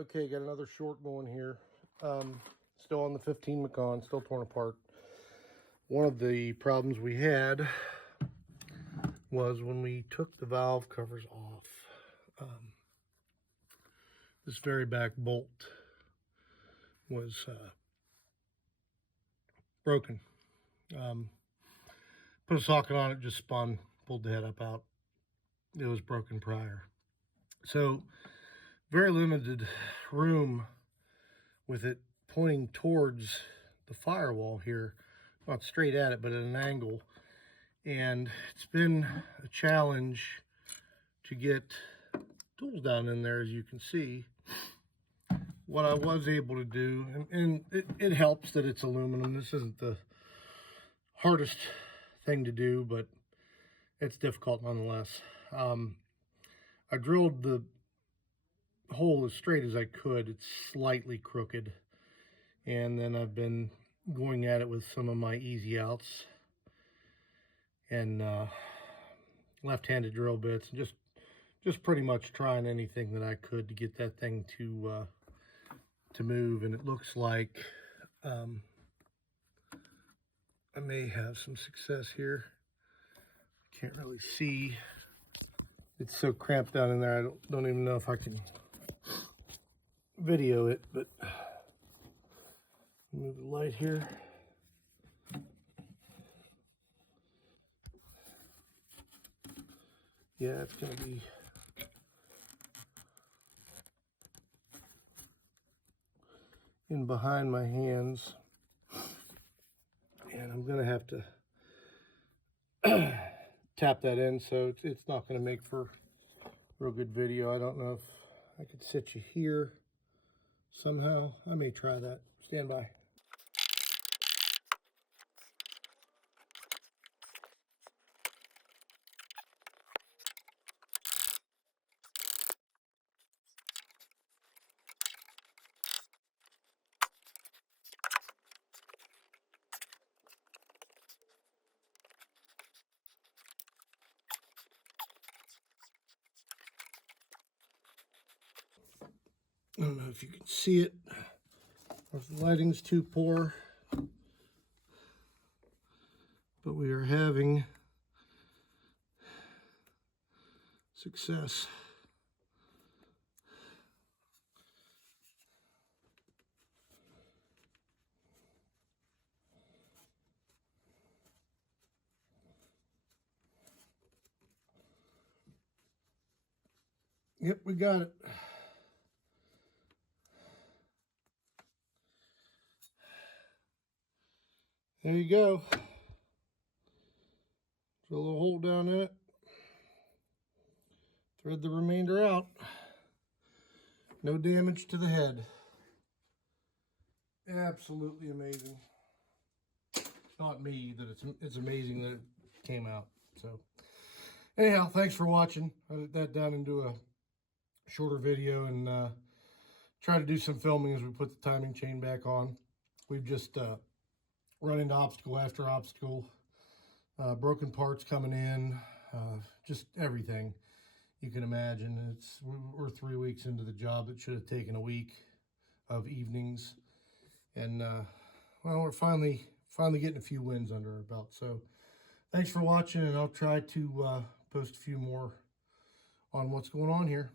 Okay, got another short going here. Still on the 15 Macan, still torn apart. One of the problems we had was when we took the valve covers off. This very back bolt was broken. Put a socket on it, just spun, pulled the head up out. It was broken prior. So very limited room with it pointing towards the firewall here, not straight at it, but at an angle. And it's been a challenge to get tools down in there, as you can see. What I was able to do, and it helps that it's aluminum. This isn't the hardest thing to do, but it's difficult nonetheless. I drilled the hole as straight as I could. It's slightly crooked, and then I've been going at it with some of my easy outs and left-handed drill bits, and just pretty much trying anything that I could to get that thing to move. And it looks like I may have some success here. Can't really see. It's so cramped down in there, I don't even know if I can video it, but move the light here. Yeah, it's going to be in behind my hands, and I'm going to have to tap that in, so it's not going to make for real good video. I don't know if I could sit you here somehow. I may try that. Stand by. I don't know if you can see it, or if the lighting's too poor, but we are having success. Yep, we got it. There you go. Drill a little hole down in it. Thread the remainder out. No damage to the head. Absolutely amazing. Not me, that it's amazing that it came out. So anyhow, thanks for watching. I did that down into a shorter video and try to do some filming as we put the timing chain back on. We've just run into obstacle after obstacle, broken parts coming in, just everything you can imagine. We're 3 weeks into the job. It should have taken a week of evenings, and well, we're finally getting a few wins under our belt. So thanks for watching, and I'll try to post a few more on what's going on here.